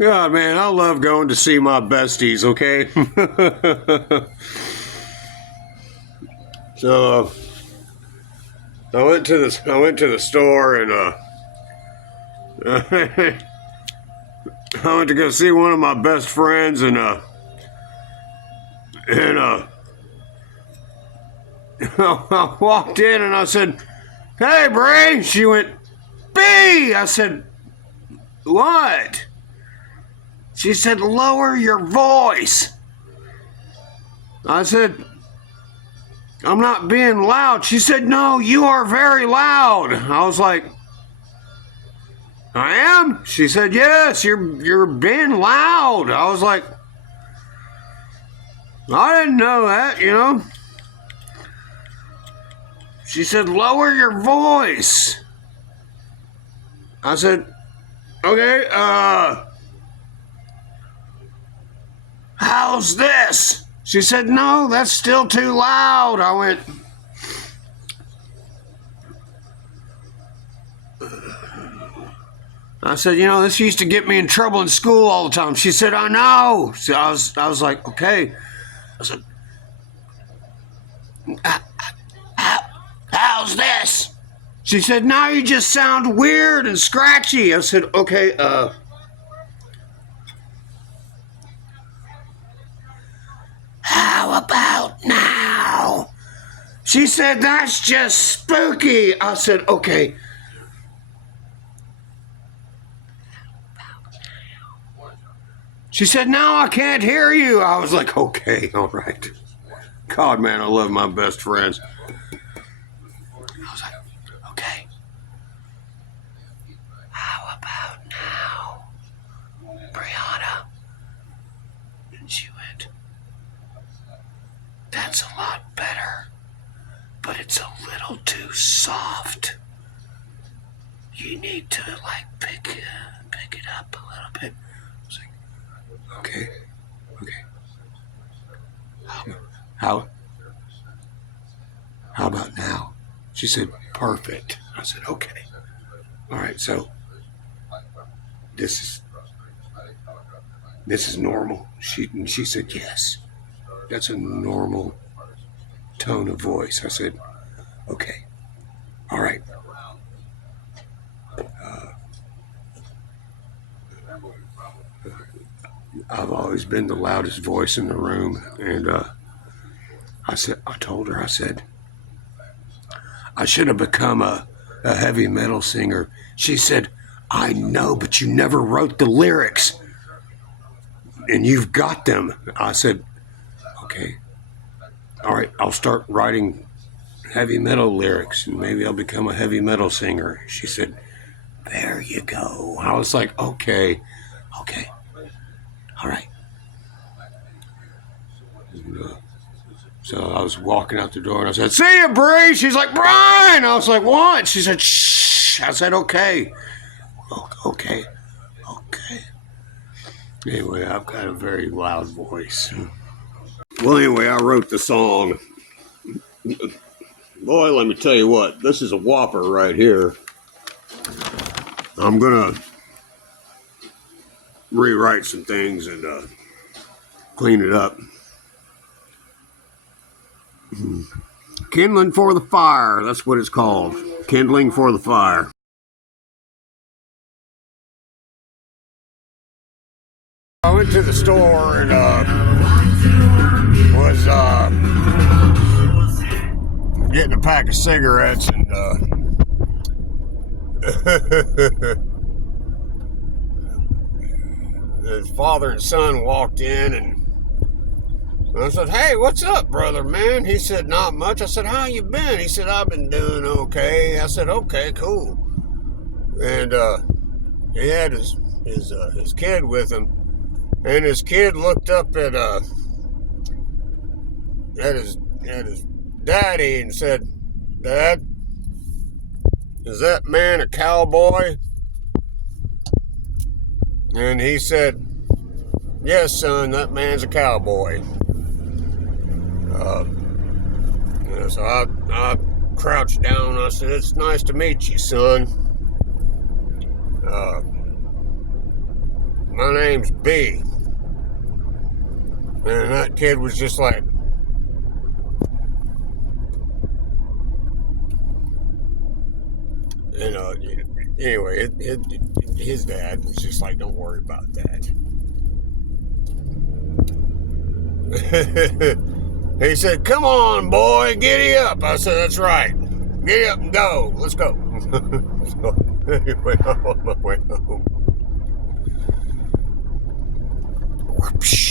God, man, I love going to see my besties, okay? So, I went to the store and, I went to go see one of my best friends and, I walked in and I said, "Hey, Bray." She went, "B." I said, "What?" She said, "Lower your voice." I said, "I'm not being loud." She said, "No, you are very loud." I was like, "I am?" She said, "Yes, you're being loud." I was like, "I didn't know that." She said, "Lower your voice." I said, "Okay, how's this?" She said, "No, that's still too loud." I went, I said, "This used to get me in trouble in school all the time." She said, "I know." So I was like, "Okay." I said, "How's this?" She said, "Now you just sound weird and scratchy." I said, "Okay, how about now?" She said, "That's just spooky." I said, "Okay." She said, "Now I can't hear you." I was like, "Okay, all right." God, man, I love my best friends. I was like, "Okay. How about now, Brianna?" And she went, "That's a lot better, but it's a little too soft. You need to pick it up a little bit." I was like, "Okay. How about now?" She said, "Perfect." I said, "Okay. All right, so this is normal." She said, "Yes. That's a normal tone of voice." I said, "Okay. All right. I've always been the loudest voice in the room." And I told her, I said, "I should have become a heavy metal singer." She said, "I know, but you never wrote the lyrics, and you've got them." I said, "Okay. All right, I'll start writing heavy metal lyrics, and maybe I'll become a heavy metal singer." She said, "There you go." I was like, "Okay. All right." So I was walking out the door and I said, "See ya, Bree." She's like, "Brian." I was like, "What?" She said, "Shh." I said, "Okay. Okay. Anyway, I've got a very loud voice. Well, anyway, I wrote the song. Boy, let me tell you what, this is a whopper right here. I'm going to rewrite some things and clean it up. Kindling for the Fire, that's what it's called. Kindling for the Fire. I went to the store and was getting a pack of cigarettes and his father and son walked in and I said, "Hey, what's up, brother, man?" He said, "Not much." I said, "How you been?" He said, "I've been doing okay." I said, "Okay, cool." And he had his kid with him, and his kid looked up at his daddy and said, "Dad, is that man a cowboy?" And he said, "Yes, son, that man's a cowboy." So I crouched down and I said, "It's nice to meet you, son. my name's B. And that kid was just like, you know, anyway, his dad was just like, don't worry about that. He said, come on, boy, giddy up. I said, that's right. Giddy up and go. Let's go. So, anyway, I'm on my way home. Whoosh.